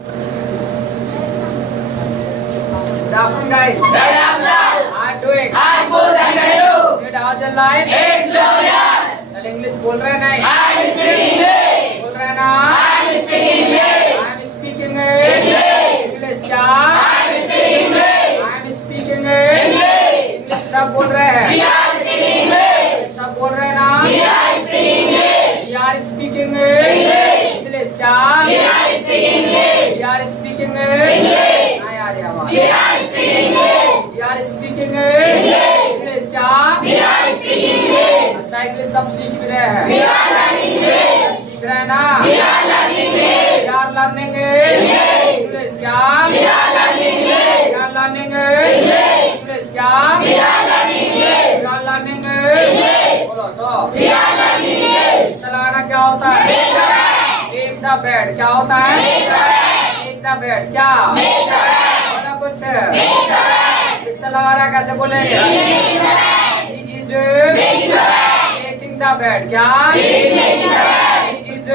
Good afternoon, guys. Good afternoon. I'm doing. I'm good and you? Did all the line? It's glorious. चल English बोल रहे हैं नहीं? I'm speaking English. बोल रहे हैं ना? I'm speaking English. I'm speaking English. English क्या? I'm speaking English. I'm speaking English. English सब बोल रहे हैं? We are speaking English. सब बोल रहे हैं ना? We are speaking English. We are speaking English. English क्या? We are speaking English. We are speaking English. नहीं आ रही आवाज. We are speaking English. We are speaking English. English क्या? We are speaking English. अच्छा इंग्लिश सब सीख भी रहे हैं. We are learning English. सीख रहे हैं ना? We are learning English. We are learning English. English क्या? We are learning English. We are learning English. English क्या? We are learning English. We are learning English. बोलो तो. We are learning English. इससे लगाना क्या होता है? Make the bed. Make the bed क्या होता है? Make the bed. Make the bed क्या? Make the bed. बोलो कुछ. Make the bed. इससे लगा रहा कैसे बोलेंगे? Making the bed. He is Making the bed. making the bed क्या? He is making the bed. He is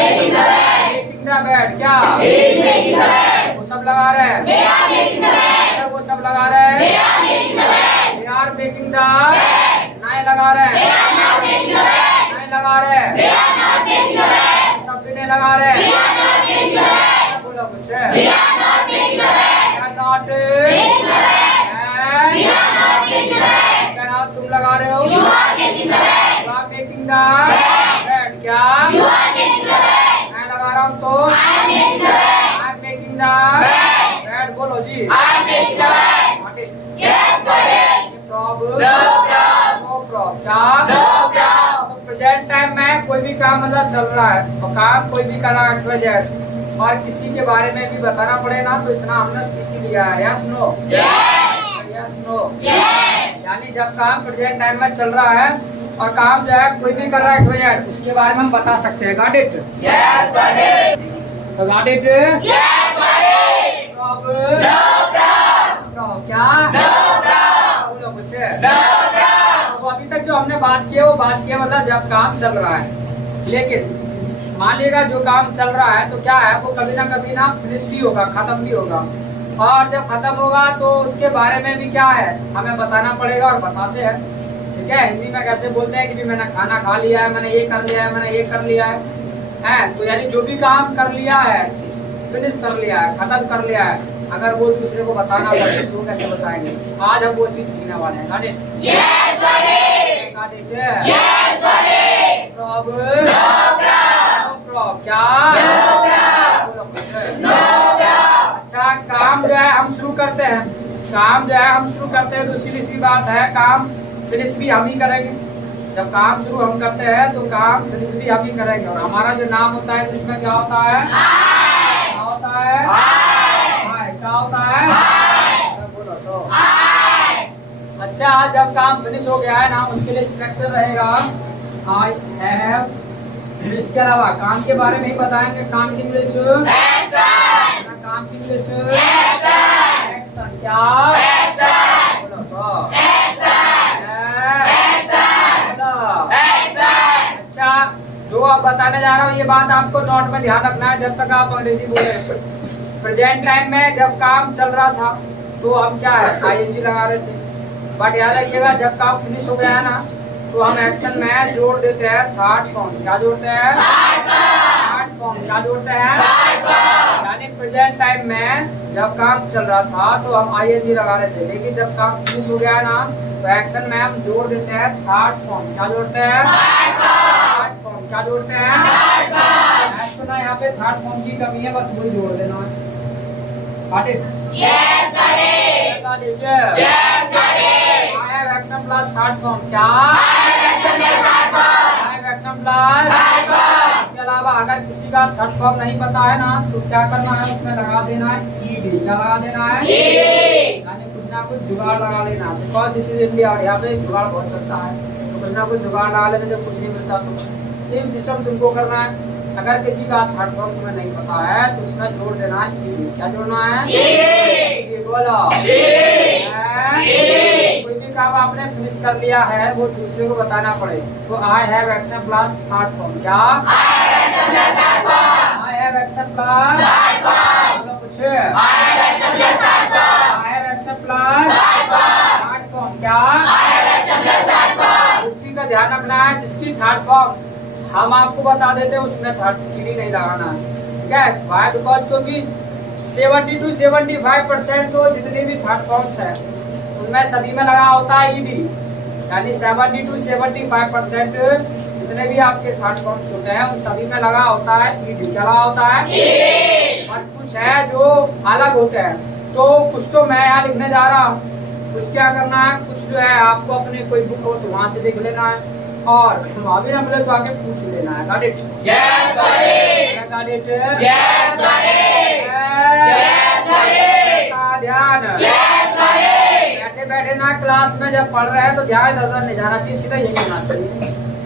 Making the bed. making the bed क्या? He is making the bed. वो सब लगा रहे हैं. They are making the bed. वो सब लगा रहे हैं. They are making the bed. They are making the Bed. नहीं लगा रहे They हैं. are not making the bed. नहीं लगा रहे हैं. They are not making the bed. सब भी नहीं लगा रहे We हैं. are not making the bed. बोलो कुछ. We are not making the bed. They are not Making the bed. and We are not making the bed. क्या नाम तुम लगा रहे हो? You are making the bed. You are making the bed क्या? You are making the bed. मैं लगा रहा हूँ तो I am making the bed. I am making the bed बोलो जी. I am making the bed. What is Yes, buddy. problem? No problem. No problem क्या? No problem. Present time में कोई भी काम मतलब चल रहा है और काम कोई भी कर रहा है XYZ और किसी के बारे में भी बताना पड़े ना तो इतना हमने सीख लिया है. Yes no? Yes. Yes no? Yes. यानी जब काम प्रेजेंट टाइम में चल रहा है और काम जो है कोई भी कर रहा है XYZ उसके बारे में हम बता सकते हैं. Got it? Yes, buddy. तो got it? Yes, buddy. Problem No problem. क्या? No problem. बोलो कुछ. No problem. तो अभी तक जो हमने बात की है वो बात की है मतलब जब काम चल रहा है. लेकिन मान लीजिएगा जो काम चल रहा है तो क्या है वो कभी ना फिनिश भी होगा, खत्म भी होगा और जब खत्म होगा तो उसके बारे में भी क्या है हमें बताना पड़ेगा और बताते हैं. ठीक है. हिंदी में कैसे बोलते हैं कि भी मैंने खाना खा लिया है, मैंने ये कर लिया है, मैंने ये कर लिया है. तो यानी जो भी काम कर लिया है, फिनिश कर लिया है, खत्म कर लिया है, अगर वो दूसरे को बताना पड़े तो कैसे बताएंगे. आज हम वो चीज सीखने वाले हैं. got it? Yes, buddy. got it? Yes, buddy. Problem? No problem. No problem. क्या? No problem. बोलो कुछ. No problem. अच्छा काम जो है हम शुरू करते हैं. काम जो है हम शुरू करते हैं तो सीधी सी बात है काम फिनिश भी हम ही करेंगे. जब काम शुरू हम करते हैं तो काम फिनिश भी हम ही करेंगे और हमारा जो नाम होता है इसमें क्या होता है? क्या होता है? हाय. क्या होता है? बोलो तो. अच्छा जब काम फिनिश हो गया है ना उसके लिए स्ट्रक्चर रहेगा आई हैव. इसके अलावा काम के बारे में ही बताएंगे. काम की इंग्लिश Action. काम की इंग्लिश Action. एक्शन क्या? Action. बोलो तो. Action. Action. बोलो. Action. अच्छा जो आप बताने जा रहा हूँ ये बात आपको नोट में ध्यान रखना है जब तक आप अंग्रेजी बोले. प्रेजेंट टाइम में जब काम चल रहा था तो हम क्या है ING लगा रहे थे. बट याद रखिएगा जब काम फिनिश हो गया है ना तो हम एक्शन में जोड़ देते हैं थर्ड फॉर्म. क्या जोड़ते हैं? Third form. क्या जोड़ते हैं? यानी प्रेजेंट टाइम में जब काम चल रहा था तो हम ING लगा रहे थे लेकिन जब काम फिनिश हो गया है ना तो एक्शन में हम जोड़ देते हैं थर्ड फॉर्म. क्या जोड़ते हैं? Third form. क्या जोड़ते हैं? तो ना यहाँ पे थर्ड फॉर्म की कमी है बस वही जोड़ देना है. Got it? Yes, buddy. Got it? Yes, buddy. I have action plus third form. क्या? I have action plus third form. I have action plus Third form. इसके अलावा अगर किसी का थर्ड फॉर्म नहीं पता है ना तो क्या करना है उसमें लगा देना है ED. क्या लगा देना है? ED. यानी कुछ ना कुछ जुगाड़ लगा लेना. बिकॉज दिस इज इंडिया और यहाँ पे जुगाड़ बहुत चलता है तो कुछ ना कुछ जुगाड़ लगा लेने जब कुछ नहीं मिलता तो सेम सिस्टम तुमको करना है. अगर किसी का थर्ड फॉर्म तुम्हें नहीं पता है तो उसमें जोड़ देना है ED. क्या जोड़ना है? ED. बोलो. कोई भी काम आपने फिनिश कर लिया है वो दूसरे को बताना पड़े तो I have action plus third form. क्या? I have action plus third form. I have action plus Third form. ध्यान रखना है जिसकी थर्ड फॉर्म हम आपको बता देते हैं उसमें थर्ड ईडी नहीं लगाना है, ठीक है। वाई बिकॉज क्योंकि 70 to 75% तो जितनी भी थर्ड फॉर्म्स है उनमें सभी में लगा होता है ईडी, यानी 70 to 75% जितने भी आपके थर्ड फॉर्म्स होते हैं उन सभी में लगा होता है ईडी। क्या लगा होता है? और कुछ है जो अलग होते हैं, तो कुछ तो मैं यहाँ लिखने जा रहा हूँ, कुछ क्या करना है, कुछ जो है आपको अपने कोई बुक हो तो वहाँ से देख लेना है और वहाँ भी ना मिले तो आके पूछ लेना है। Got it? Yes, got it. Got it? Yes, got it. Yes, got it. का ध्यान Yes, got it. बैठे बैठे ना क्लास में जब पढ़ रहे हैं तो ध्यान इधर नहीं जाना चाहिए, सीधा यही होना चाहिए,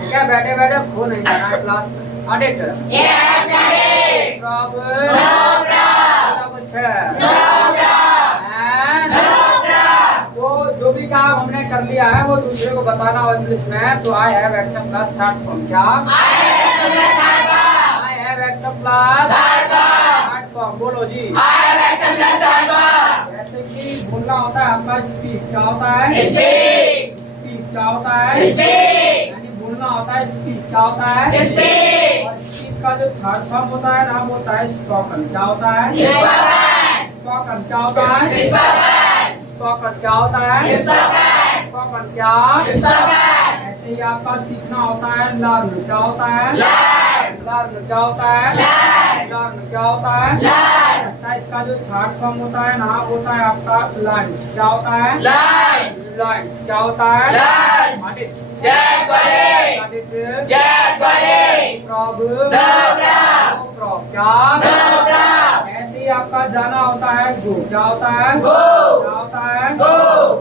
ठीक है। बैठे बैठे खो नहीं जाना है क्लास में। Got it? Yes, got it. Problem No problem. कुछ है No problem. And No problem. वो जो भी काम हमने कर लिया है वो दूसरे को बताना हो इंग्लिश में, तो I have action plus third form. क्या? I have exam plus third form. I have action plus Third form. Third form. बोलो जी। I have exam plus third form. जैसे कि बोलना होता है आपका स्पीक, क्या होता है? Speak. स्पीक क्या होता है? Speak. यानी बोलना होता है स्पीक, क्या होता है? Speak. और स्पीक का जो थर्ड फॉर्म होता है नाम होता है स्पोकन। क्या होता है? Spoken. स्पोकन क्या होता है? Spoken. स्पोकन क्या होता है? Spoken. स्पोकन क्या? Spoken. ऐसे ही आपका सीखना होता है लर्न। क्या होता है? Learn. लर्न क्या होता है? Learn. लर्न क्या होता है? Learn. अच्छा, इसका जो थर्ड फॉर्म होता है ना होता है आपका लर्न। क्या होता है? Learn. लर्न क्या होता है? Learn. Got it? Yes, got it. Got it? Yes, got it. Problem No problem. No problem. क्या? No problem. ऐसे ही आपका जाना होता है गो। क्या होता है? Go. क्या होता है? Go.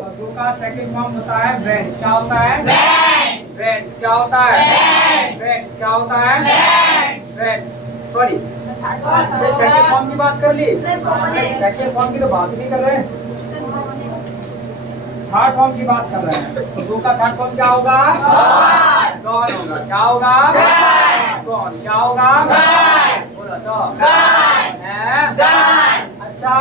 और गो का सेकंड फॉर्म होता है वेंट। क्या होता है? Went. वेंट क्या होता है? Went. वेंट क्या होता है? Went. Went sorry second form की बात कर ली, सेकंड फॉर्म की तो बात ही नहीं कर रहे हैं, थर्ड फॉर्म की बात कर रहे हैं। तो गो का थर्ड फॉर्म क्या होगा? Gone. गॉन होगा। क्या होगा? Gone. गॉन क्या होगा? Gone. बोलो तो Gone. है? Gone. अच्छा,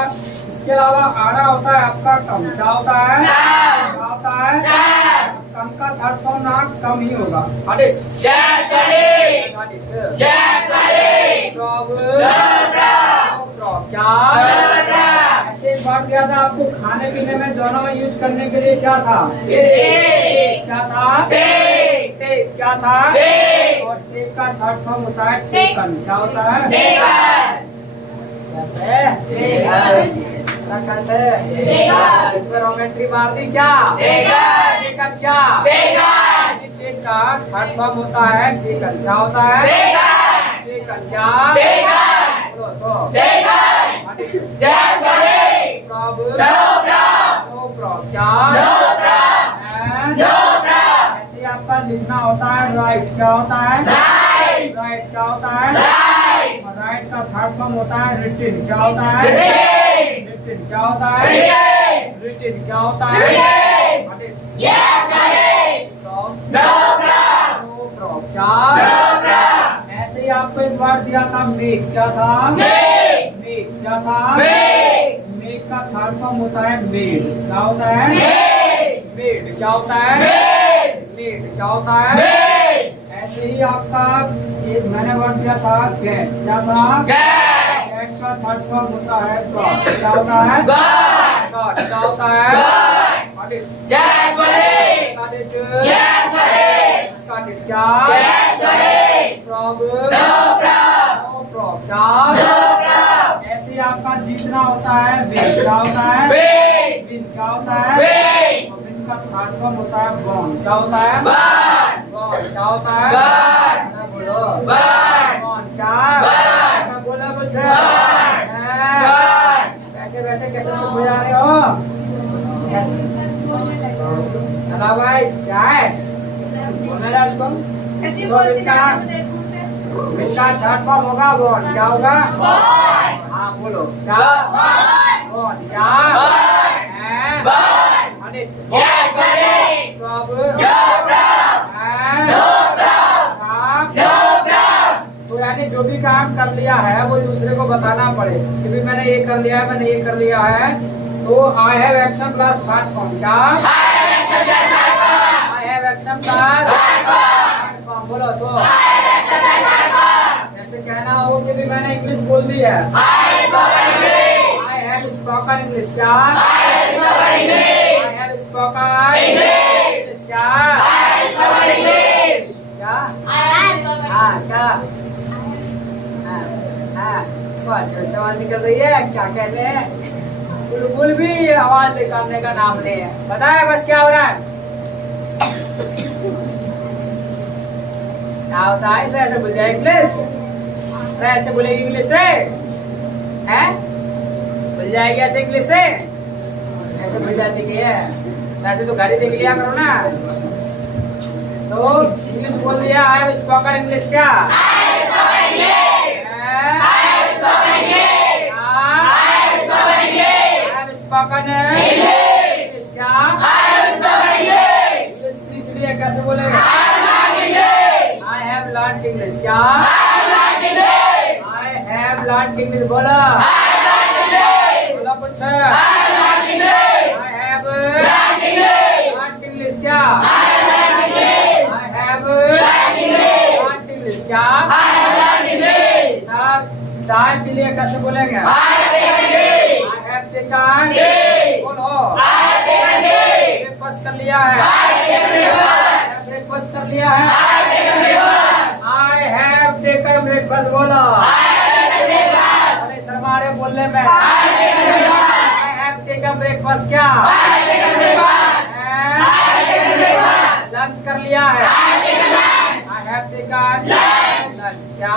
इसके अलावा आना होता है आपका कम। क्या होता है? Come. क्या होता है? Come. कम का थर्ड फॉर्म ना कम ही होगा। Got it? Yes, got it. Got it? Yes, got it. Problem No problem. No problem. क्या? No problem. ऐसे एक बात किया था आपको, खाने पीने में दोनों में यूज करने के लिए क्या था? Take. क्या था? Take. टेक क्या था? Take. और टेक का थर्ड फॉर्म होता है टेकन। क्या होता है? Taken. कैसे? कैसे? Taken. इसमें रोमेंट्री मार दी क्या? Taken. टेकन क्या? Taken. टेक का थर्ड फॉर्म होता है टेकन। क्या होता है? Taken. टेकन क्या? Taken. बोलो तो Taken. Yes, got it. Problem No problem. No problem. क्या? No problem. And No problem. ऐसे ही आपका लिखना होता है राइट। क्या होता है? Right. राइट क्या होता है? Right. और राइट का थर्ड फॉर्म होता है रिटिन। क्या होता है? Written. रिटिन क्या होता है? Written. रिटिन क्या होता है? Written. Got it? Yes, got it. From No problem. no from क्या? No problem. ऐसे ही आपको एक वर्ड दिया था मेक। क्या था? Make. मेक क्या था? Make. मेक का थर्ड फॉर्म होता है मेड। क्या होता है? Made. मेड क्या होता है? Made. मेड क्या होता है? Made. ऐसे ही आपका एक मैंने वर्ड दिया था गेट। क्या था? Get. गेट का थर्ड फॉर्म होता है गॉड। क्या होता है? Gone. गॉड क्या होता है? Gone. Got it? Yes, got it. Got it? Yes, got it. Got it क्या? Yes, got it. Problem No problem. No problem क्या? No problem. ऐसे ही आपका जीतना होता है विन। क्या होता है? Win. विन क्या होता है? Win. और विन का थर्ड फॉर्म होता है बॉन। क्या होता है? Gone. बॉन क्या होता है? Gone. ना बोलो Gone. बॉन क्या? Gone. ना बोला कुछ? Gone. हैं? Gone. बैठे बैठे कैसे चुप हो जा रहे हो? चला भाई क्या है? बोलना है उसको? विन का थर्ड फॉर्म होगा बॉन। क्या होगा? Gone. हाँ बोलो क्या? Gone. बॉन क्या? Gone. हैं? Gone. Got it? Yes, got it. Problem No problem. हैं? No problem. काम? No problem. तो यानी जो भी काम कर लिया है वो दूसरे को बताना पड़े कि भी मैंने ये कर लिया है, मैंने ये कर लिया है। तो I have action plus third form क्या? I have exam plus third form. I have action plus form बोलो तो ऐसे कहना हो कि भी मैंने इंग्लिश बोल दी है। I have spoken English. क्या? I have spoken English. क्या? क्या? हाँ क्या? आवाज निकल रही है। क्या कहते हैं? बुलबुल भी आवाज निकालने का नाम नहीं है। पता है बस क्या हो रहा है? क्या होता है? ऐसे बोल जाए इंग्लिश, ऐसे बोलेगी इंग्लिश से हैं? बोल जाएगी ऐसे इंग्लिश से, ऐसे बोल जाती है। ऐसे तो गाड़ी देख लिया करो ना। तो इंग्लिश बोल दिया। I have spoken English. क्या? Spoken English. क्या? इंग्लिश सीख लिया। कैसे बोलेगा? I have learned English. क्या? I have learned English. बोला बोला कुछ। I have learned English. क्या? I have learned English. क्या? चाय पी लिया। कैसे बोलेंगे? बोलो ब्रेकफास्ट कर लिया है। ब्रेकफास्ट कर लिया है। I have taken breakfast. बोलो अरे शर्मा रहे बोलने में। I have taken breakfast. क्या? लंच कर लिया है। I have taken lunch. क्या?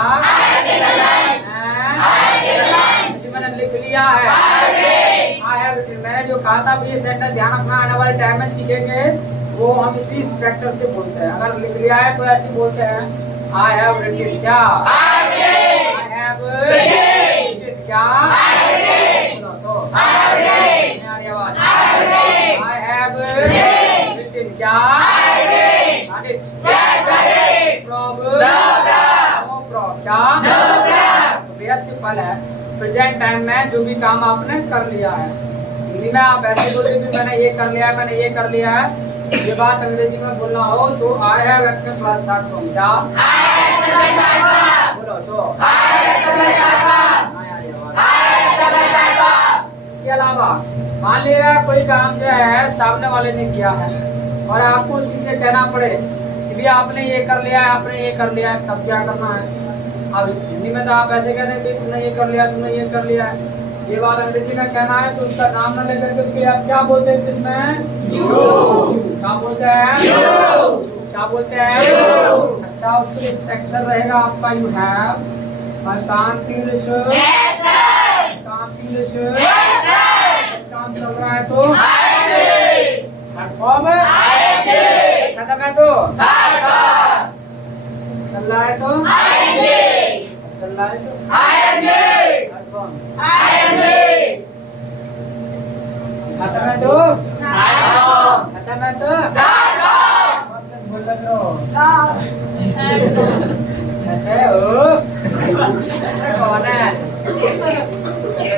मैंने लिख लिया है। I have written. मैंने जो कहा था ये सेंटेंस ध्यान रखना, आने वाले टाइम में सीखेंगे। वो हम इसी स्ट्रक्चर से बोलते हैं। अगर लिख लिया है तो ऐसे बोलते हैं आई हैव रिटन। क्या? I have written. क्या? तो आई हैव रिटन। क्या? क्या? सिंपल है। प्रेजेंट टाइम में जो भी काम आपने कर लिया है, हिंदी में आप ऐसे बोलिए भी मैंने ये कर लिया है, मैंने ये कर लिया है। ये बात अंग्रेजी में बोलना हो तो I have action plus that from. क्या? बोलो तो इसके अलावा मान लिया कोई काम जो है सामने वाले ने किया है और आपको उसी से कहना पड़े कि भी आपने ये कर लिया है, आपने ये कर लिया है, तब क्या करना है? अब हिंदी में तो आप ऐसे कहते हैं कि तुमने ये कर लिया, तुमने ये कर लिया है। ये बात अंग्रेजी में कहना है तो उसका नाम न लेकर के उसके लिए आप क्या बोलते हैं? इसमें क्या बोलते हैं? क्या बोलते हैं? अच्छा उसके लिए स्ट्रक्चर रहेगा आपका यू हैव। काम चल रहा है तो खत्म है तो चल रहा है तो चल रहा है तो खत्म है तो खत्म है तो बोल लो ऐसे हो कौन है?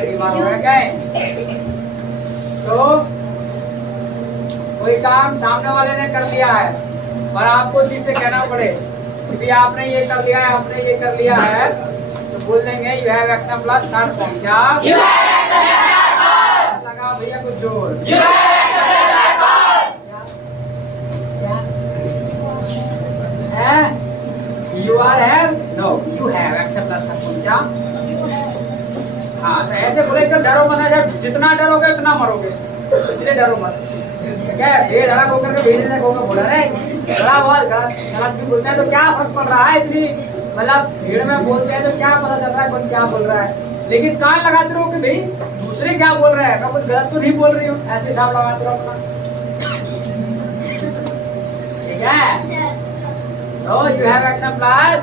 बीमार हो गया क्या? तो कोई काम सामने वाले ने कर लिया है और आपको उसी से कहना पड़े कि भी आपने ये कर लिया है, आपने ये कर लिया है, तो बोल देंगे you have action plus third form. क्या? लगा भैया कुछ जोर। You are have no you have action plus third form. क्या? हाँ तो ऐसे बोले तो डरो मत। जब जितना डरोगे उतना मरोगे, इसलिए डरो मत। क्या बेधड़क होकर के भेजने को बोला रहे थोड़ा बहुत गलत भी बोलते हैं तो क्या फर्क पड़ रहा है? इतनी मतलब भीड़ में बोलते हैं तो क्या पता चल रहा है कौन क्या बोल रहा है? लेकिन कान लगाते रहो कि भाई दूसरे क्या बोल रहे हैं, मैं कुछ गलत तो नहीं बोल रही हूँ। ऐसे हिसाब लगाते रहो अपना। ठीक है? तो you have action plus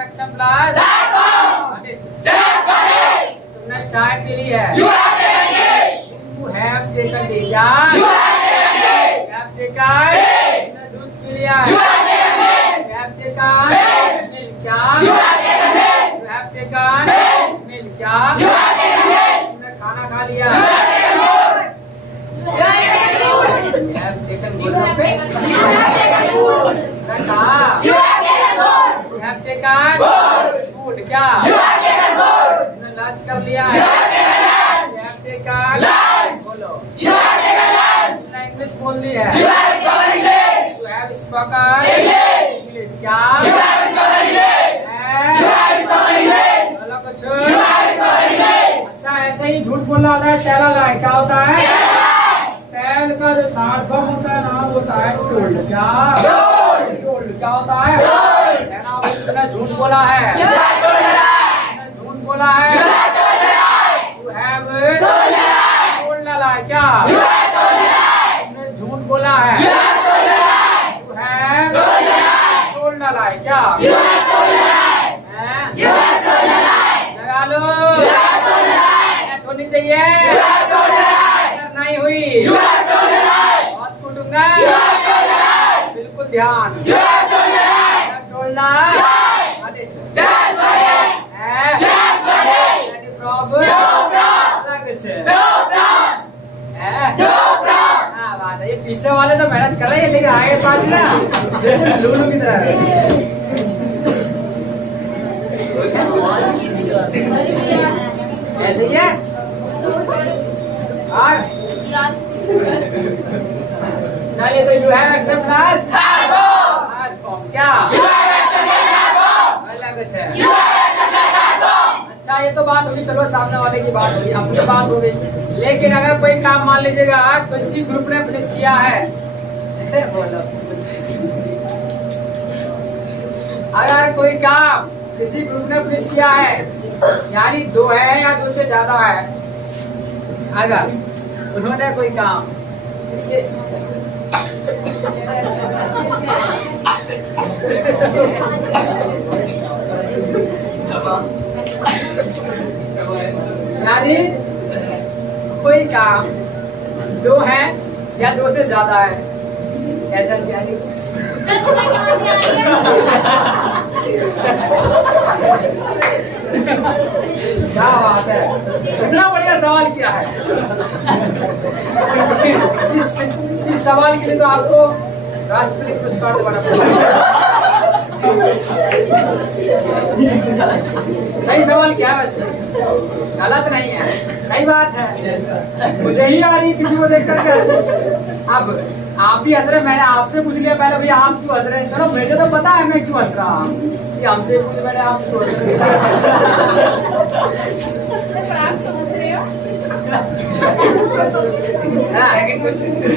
action plus तुमने चाय पी ली है। You have taken tea। क्या? You have taken तुमने दूध पी लिया है। You have taken milk। क्या? You have taken milk। क्या? तुमने खाना खा लिया। क्या? लंच कर लिया है? बोलो। इंग्लिश बोल ली है? You have spoken English क्या? बोलो कुछ। अच्छा ऐसे ही झूठ बोलना होता है, टेल है क्या होता है? टेल का जो सार्थक होता है नाम होता है टोल्ड। क्या? टोल्ड क्या होता है? तुमने झूठ बोला है, झूठ बोला है। You have told a lie क्या? तुमने झूठ बोला है। You have told a lie क्या? लगा लो। होनी चाहिए, नहीं हुई बहुत कूटूंगा। बिल्कुल ध्यान। ये पीछे वाले तो मेहनत कर रहे हैं लेकिन आगे पास ना लूलू की तरह ऐसे ही है। चलिए तो you have except class form क्या? कुछ है। अच्छा ये तो बात होगी, चलो सामने वाले की बात होगी, अपनी बात हो गई। लेकिन अगर कोई काम मान लीजिएगा किसी ग्रुप ने फिनिश किया है, बोलो। अगर कोई काम किसी ग्रुप ने फिनिश किया है, यानी 2 है या 2 से ज्यादा है, अगर उन्होंने कोई काम यानी कोई काम 2 है या 2 से ज्यादा है, ऐसा यानी क्या बात है, इतना बढ़िया सवाल किया है। इस सवाल के लिए तो आपको राष्ट्रपति पुरस्कार देना पड़ेगा। सही सवाल क्या है वैसे, गलत नहीं है, सही बात है। मुझे ही आ रही किसी को देखकर कैसे। अब आप ही हंस रहे, मैंने आपसे पूछ लिया पहले, भैया आप क्यों हंस रहे हैं? चलो मुझे तो पता है मैं क्यों हंस रहा हूँ, ये हमसे पूछ मैंने आप क्यों हंस रहे हो?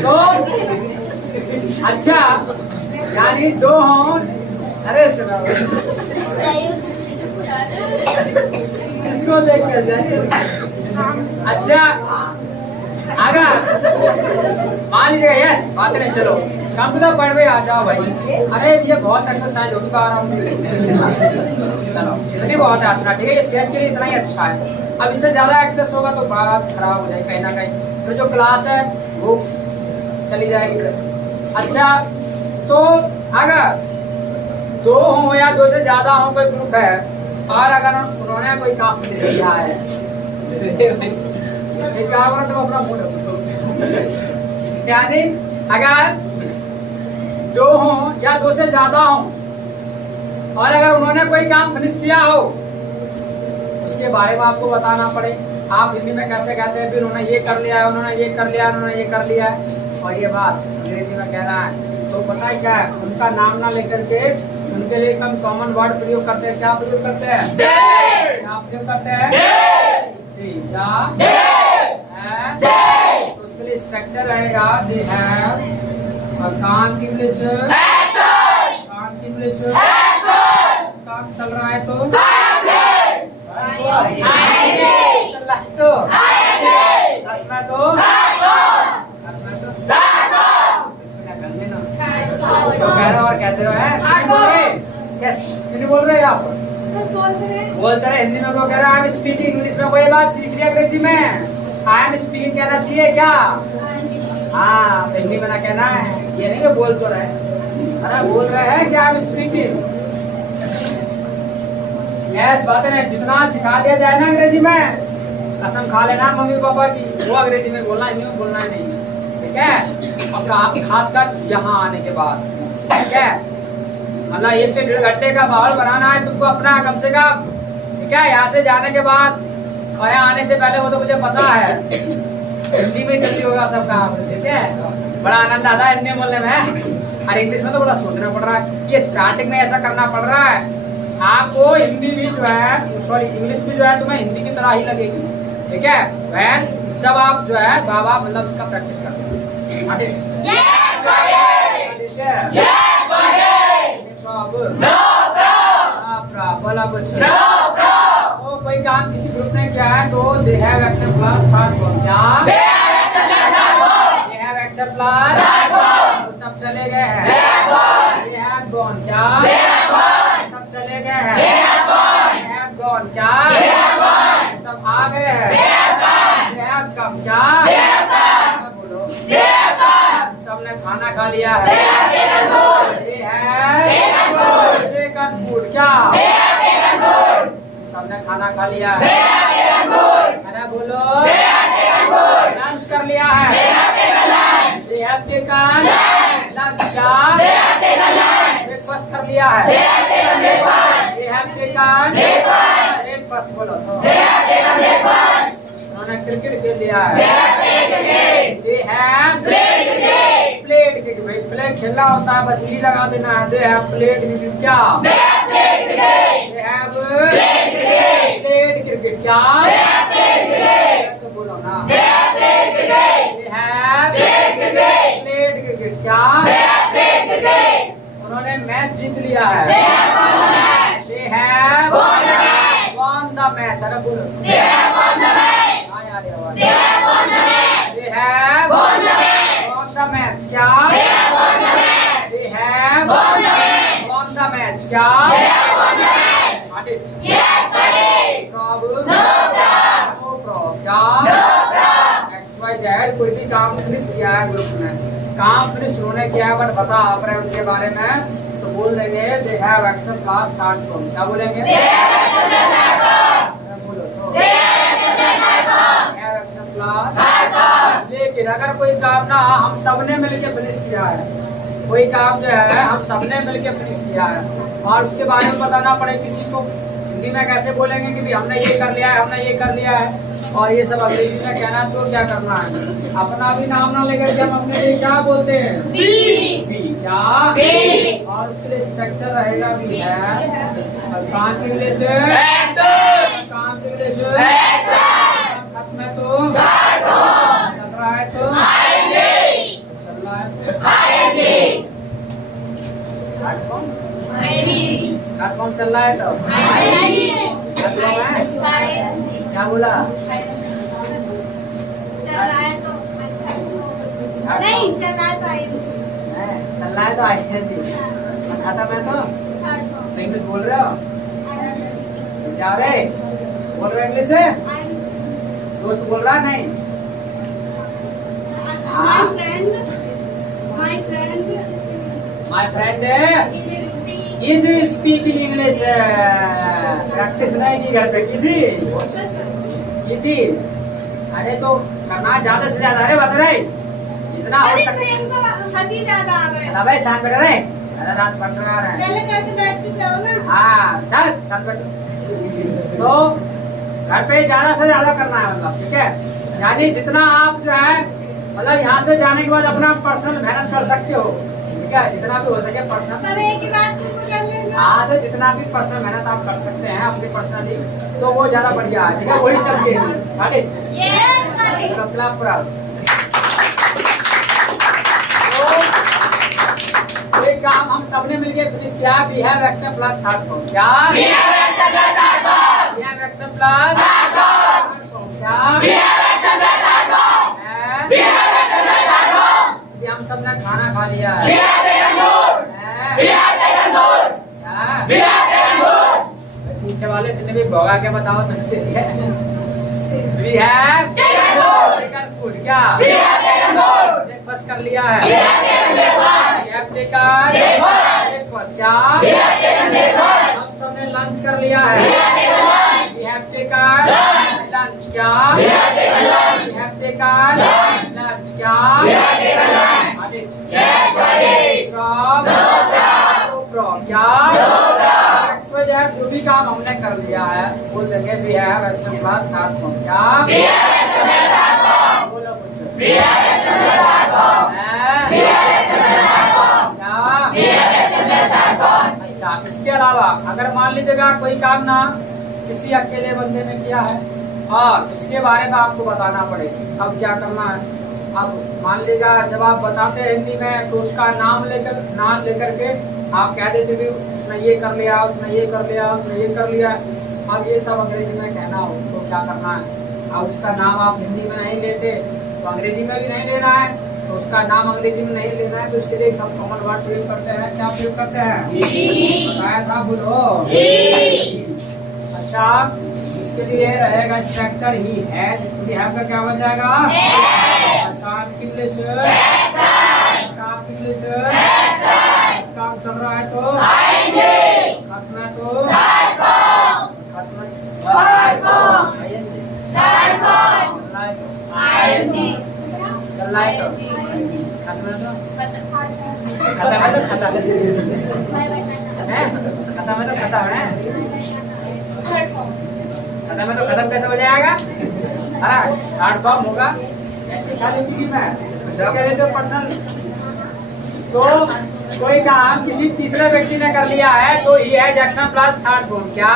तो अच्छा यानी 2 हों, अरे सुनो इसको देख कैसे। अच्छा अगर मान लीजिएगा यस बात नहीं, चलो कम तो पढ़ में आ जाओ भाई। अरे ये बहुत एक्सरसाइज होगी, 12 चलो इतनी बहुत है आसना, ठीक है, ये सेहत के लिए इतना ही अच्छा है। अब इससे ज्यादा एक्सेस होगा तो बात खराब हो जाएगी कहीं ना कहीं, तो जो क्लास है वो चली जाएगी। अच्छा तो अगर 2 हो या 2 से ज्यादा हो कोई ग्रुप है, और अगर उन्होंने कोई काम किया है तो अपना मूड यानी अगर 2 हो या 2 से ज्यादा हो, और अगर उन्होंने कोई काम फिनिश किया हो, उसके बारे में आपको बताना पड़े। आप हिंदी में कैसे कहते हैं, फिर उन्होंने ये कर लिया है, उन्होंने ये कर लिया है, उन्होंने ये कर लिया है, और ये बात अंग्रेजी में कहना है तो पता है क्या है, उनका नाम ना लेकर के उनके लिए हम कॉमन वर्ड प्रयोग करते हैं। क्या प्रयोग करते हैं? क्या प्रयोग करते हैं? तो उसके लिए स्ट्रक्चर रहेगा दे हैव, और कान की इंग्लिश काम चल रहा है तो और कहते हो बोल रहे हैं आप? बोलते रहे हिंदी में तो कह रहे आई एम स्पीकिंग, इंग्लिश में कोई बात सीख लिया, अंग्रेजी में आई एम स्पीकिंग कहना चाहिए क्या? हाँ हिंदी में ना कहना है, ये नहीं कि बोल तो रहे, अरे बोल रहे हैं क्या आई एम स्पीकिंग। यस बात है, जितना सिखा दिया जाए ना अंग्रेजी में, कसम खा लेना मम्मी पापा की, वो अंग्रेजी में बोलना ही बोलना ही नहीं, ठीक है? और खासकर यहाँ आने के बाद, ठीक है, मतलब 1 से 1.5 घंटे का माहौल बनाना है तुमको अपना, कम से कम ठीक है, यहाँ से जाने के बाद और यहाँ आने से पहले वो तो मुझे पता है हिंदी में जल्दी होगा सब काम, ठीक है। बड़ा आनंद आता है हिंदी बोलने में, और इंग्लिश में तो बड़ा सोचना पड़ रहा है। ये स्टार्टिंग में ऐसा करना पड़ रहा है, आपको हिंदी भी जो है, सॉरी इंग्लिश भी जो है तुम्हें हिंदी की तरह ही लगेगी, ठीक है। वैन सब आप जो है बाबा मतलब उसका प्रैक्टिस करते हैं। बोला कुछ तो कोई काम किसी ग्रुप ने किया है तो they have except class third form, क्या दे हैव एक्सेप्ट क्लास तो सब चले गए हैं, दे हैव गॉन, क्या सब चले गए हैं, दे हैव गॉन, क्या सब आ गए हैं, दे हैव कम, क्या बोलो सबने खाना खा लिया है, दे हैव टेकन फूड, क्या सबने खाना खा लिया है, अरे बोलो लंच कर लिया है, दे हैव टेकन लंच, क्या ब्रेकफास्ट कर लिया है, दे हैव टेकन ब्रेकफास्ट, बोलो तो उन्होंने क्रिकेट खेल लिया है, दे हैव प्लेड क्रिकेट, भाई प्ले खेलना होता है बस यही लगा देना है, दे हैव प्लेड क्रिकेट, क्या दे हैव प्लेड क्रिकेट, क्या तो बोलो ना, दे हैव प्लेड क्रिकेट, क्या उन्होंने मैच जीत लिया है, they have won the match, अरे बोलो they have won the match, क्या they have won the match, क्या कोई भी काम फिनिश किया है ग्रुप में, काम फिनिश उन्होंने किया है बट बता आप रहे उनके बारे में तो बोल देंगे they have except class third form, क्या बोलेंगे बोलो तो एक्सेप्ट क्लास। लेकिन अगर कोई काम ना हम सबने मिलकर फिनिश किया है, कोई काम जो है हम सबने मिलकर फिनिश किया है और उसके बारे में बताना पड़े किसी को, हिंदी में कैसे बोलेंगे कि भी हमने ये कर लिया है, हमने ये कर लिया है, और ये सब अंग्रेजी में कहना तो क्या करना है, अपना भी नाम ना लेकर के हम अपने लिए क्या बोलते हैं, बी, क्या और उसके लिए स्ट्रक्चर रहेगा भी है, काम के इंग्लिश काम के इंग्लिश खत्म है तो चल रहा है तो चल रहा है कौन चल रहा है तो क्या बोला नहीं चल रहा है तो आई थी खाता मैं तो इंग्लिश बोल रहे हो, क्या रे बोल रहे इंग्लिश है, दोस्त बोल रहा नहीं, my friend is speaking English, practice नहीं की घर पे की थी, अरे तो करना ज्यादा से ज्यादा, अरे बता रहे जितना हो सके, हंसी ज्यादा आ रहा है भाई शांत बैठ रहे, अरे रात पढ़ रहा है, पहले करके बैठ के जाओ ना, हाँ चल शांत बैठ, तो घर पे ज्यादा से ज्यादा करना है मतलब, ठीक है, यानी जितना आप जो है मतलब यहाँ से जाने के बाद अपना पर्सनल मेहनत कर सकते हो, ठीक है, जितना भी हो सके पर्सनल, एक बात तुमको कर लेंगे, हाँ तो जितना भी पर्सनल मेहनत आप कर सकते हैं अपनी पर्सनली तो वो ज्यादा बढ़िया है, ठीक है, वही चलिए कोई काम हम सबने मिलके फिनिश किया, we have accept plus third form, क्या we have accept plus third form, क्या हम सबने खाना खा लिया है, पीछे वाले जितने भी भोगा के बताओ तो वी हैव टेकन फूड, क्या ब्रेकफास्ट कर लिया है, ब्रेकफास्ट, क्या हम सबने लंच कर लिया है, वी हैव टेकन लंच, क्या वी हैव टेकन लंच, क्या फ्रॉम क्या जो भी काम हमने कर लिया है, बोल देंगे we have action plus third form. क्या बोलो कुछ? क्या अच्छा, इसके अलावा अगर मान लीजिएगा कोई काम ना किसी अकेले बंदे ने किया है और उसके बारे में आपको बताना पड़ेगा, अब क्या करना है? अब मान लीजिएगा जब आप बताते हैं हिंदी में तो उसका नाम लेकर के आप कह देते भी उसने ये कर लिया, उसने ये कर लिया, उसने ये कर लिया। अब ये सब अंग्रेजी में कहना हो तो क्या करना है? अब उसका नाम आप हिंदी में नहीं लेते तो अंग्रेजी में भी नहीं लेना है, तो उसका नाम अंग्रेजी में नहीं लेना है तो उसके लिए हम कॉमन वर्ड प्रयोग करते हैं। क्या प्रयोग करते हैं? बताया था, बोलो। अच्छा, इसके लिए रहेगा स्ट्रक्चर ही है, का क्या बन जाएगा? काम चल रहा है तो खत्म है तो खत्म चल रहा है तो खत्म है तो खत्म है तो खत्म कैसे हो जाएगा? थर्ड फॉर्म होगा। तो कोई काम किसी तीसरे व्यक्ति ने कर लिया है तो ही है एक्शन प्लस थर्ड फॉर्म। क्या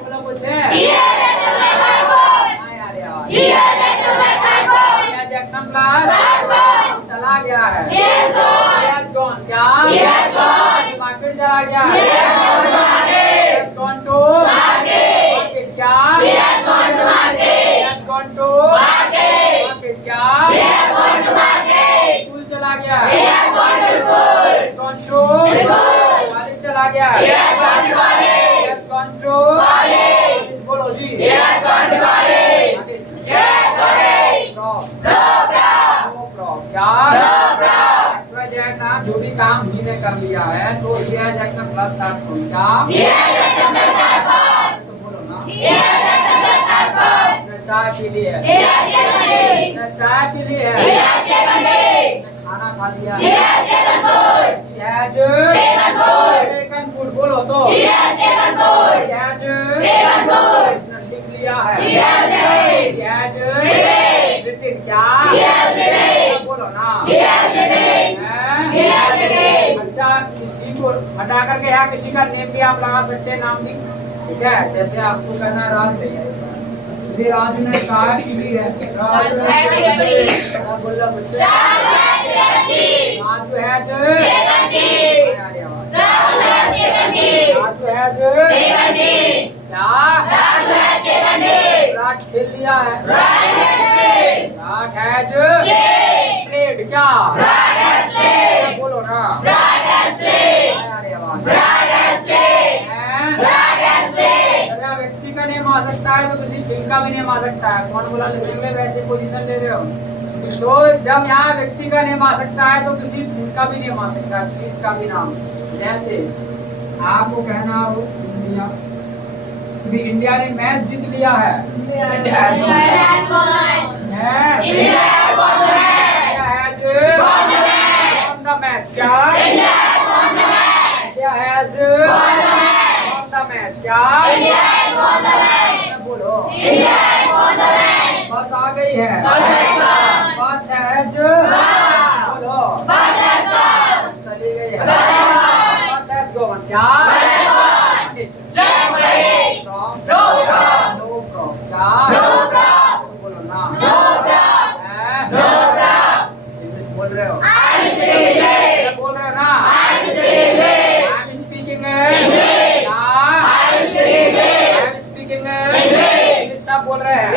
बोलो कुछ? एक्शन प्लस चला गया है, क्या मार्केट चला गया है, स्कूल चला गया, कॉलेज चला गया, बोलो जी। क्या जो भी काम ही ने कर लिया है तो एक्शन प्लस थर्ड फॉर्म। क्या तो बोलो ना। चाय पी ली है, चाय पी ली है, खाना खा लिया, टेकन फूड बोलो तो लिख लिया है, क्या बोलो ना। अच्छा, किसी को हटा करके यहाँ किसी का नेम भी आप लगा सकते हैं, नाम भी, ठीक है? जैसे आपको कहना है राज भैया, राज ने चाय पी ली है, राजू है खेल लिया है, क्या बोलो ना। व्यक्ति का नेम आ सकता है तो किसी फिल्म का भी नेम आ सकता है। कौन बोला लिखेंगे वैसे पोजीशन ले रहे हो? तो जब यहाँ व्यक्ति का नेम आ सकता है तो किसी फिल्म का भी नेम आ सकता है, चीज का भी नाम। जैसे आपको कहना हो इंडिया ने मैच जीत लिया है, मैच क्या मैच क्या बोलो। बस आ गई है, बस है जो बोलो, चली गई है, बस है जो क्या नो प्रॉब्लम क्या बोलो ना। इंग्लिश बोल रहे हो, बोल रहे हो ना। I'm speaking इंग्लिश सब बोल रहे हैं।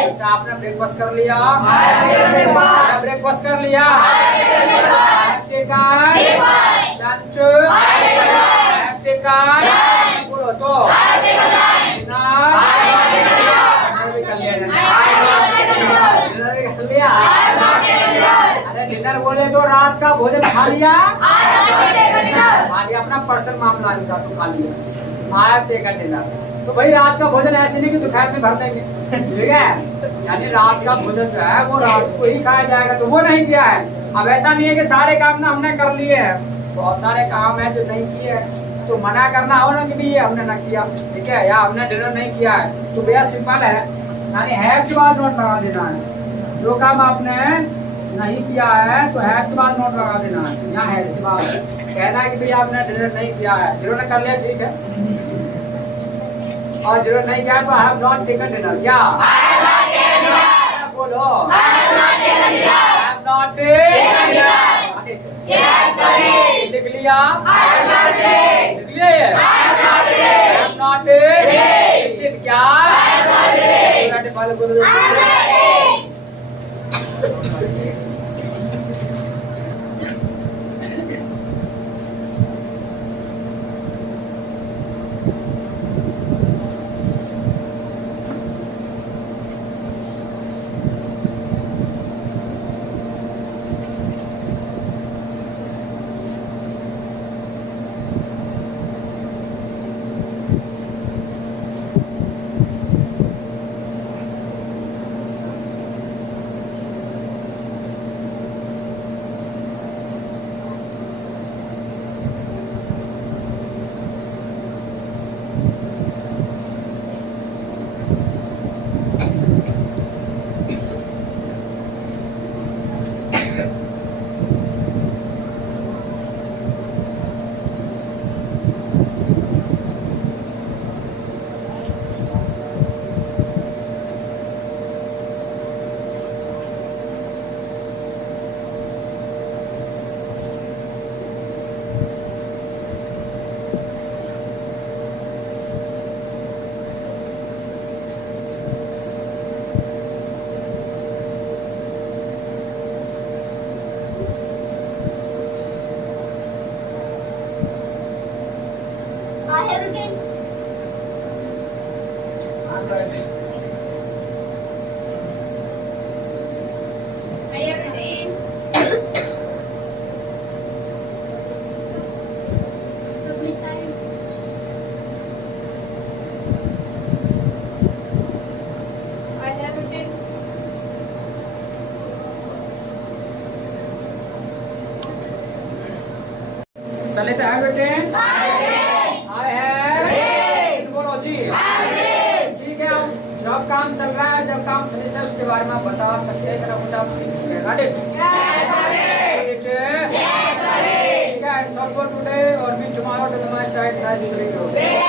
अच्छा, आपने ब्रेकफास्ट कर लिया, ब्रेकफास्ट कर लिया, बोलो तो अरे डिनर बोले तो रात का भोजन खा लिया, अपना पर्सनल मामला था तो खा लिया, आया पे का डिनर। तो भाई रात का भोजन ऐसे नहीं कि दोपहर में भर देंगे, ठीक है। यानी रात का भोजन जो है वो रात को ही खाया जाएगा, तो वो नहीं किया है। अब ऐसा नहीं है कि सारे काम ना हमने कर लिए हैं, बहुत सारे काम है जो नहीं किए हैं, तो मना करना हो ना कि भी ये हमने ना किया, ठीक है, या हमने डिनर नहीं किया है, तो भैया सिंपल है, यानी है के बाद नोट लगा देना है। जो काम आपने नहीं किया है तो है के बाद नोट लगा देना है, यहाँ है के बाद कहना है कि भैया आपने डिनर नहीं किया है, जिन्होंने कर लिया ठीक है, और जिन्होंने नहीं किया तो I have not taken dinner, क्या बोलो, आई हैव नॉट टेकन लिख लिया, लिख लिया ये, आई हैव नॉट टेकन क्या, पहले बोलो चले तो है बेटे, आए हैं, बोलो जी, ठीक है। अब जब काम चल रहा है, जब काम फिनिश है, उसके बारे में आप बता सकते हैं, इतना कुछ आप सीख चुके हैं, ठीक है, टुडे और भी tomorrow to my side, nice to meet you.